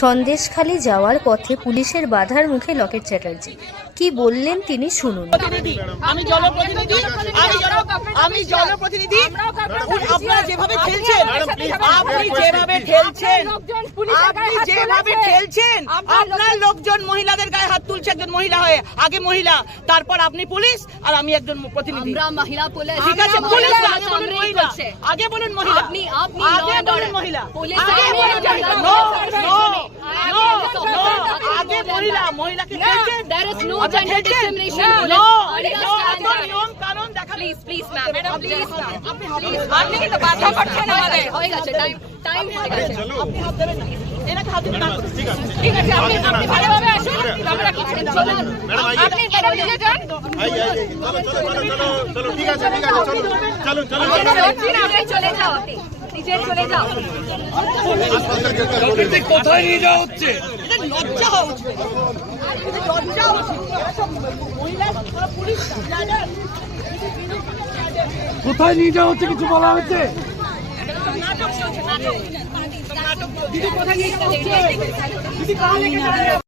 সন্দেশখালি যাওয়ার পথে পুলিশের বাধার মুখে লকেট চ্যাটার্জি। কি বললেন তিনি শুনুন। আমি জনপ্রতিনিধি আমি আমি জনপ্রতিনিধি আপনারা যেভাবে খেলছেন আপনি যেভাবে খেলছেন আপনি যেভাবে খেলছেন আপনার লোকজন মহিলাদের গায়ে হাত তুলছে একজন মহিলা হয়ে আগে মহিলা তারপর আপনি পুলিশ আর আমি একজন প্রতিনিধি। আমরা মহিলা পুলিশ ঠিক আছে পুলিশ আগে বলুন মহিলা। আগে বলুন মহিলা। আপনি আপনি আগে বলুন মহিলা। পুলিশ আগে আগে বলুন বলুন মহিলা। no, No, I no, am no, the no, officer. আগে মহিলা মহিলাকে No, খেলছেন there is no gender discrimination. No, no, আপনার that. নিয়ম কানুন দেখান please please ma'am madam please আপনি প্লিজ আপনি কিন্তু বাধ্য করছেন আমাদের হয়ে গেছে টাইম টাইম হয়ে গেছে আপনি হাত দেবেন না। এনাকে হাত দিন না। ঠিক আছে আপনি আপনি ভালোভাবে আসুন আমরা কিছু চলুন আপনি ম্যাডাম নিয়ে যান ঠিক আছে ঠিক আছে চলো চলো চলো আমরা যাচ্ছি না, আপনি চলে যাও আপনি নিজে চলে যাও কোথায় নিয়ে যাওয়া হচ্ছে লজ্জা হওয়া উচিত। লজ্জা উচিত। মহিলা পুলিশ কোথায় নিয়ে যাওয়া হচ্ছে কিছু বলা হয়েছে? নাটক চলছে নাটক। দিদি কোথায় নিয়ে যাওয়া হচ্ছে? দিদি কাহা লেগে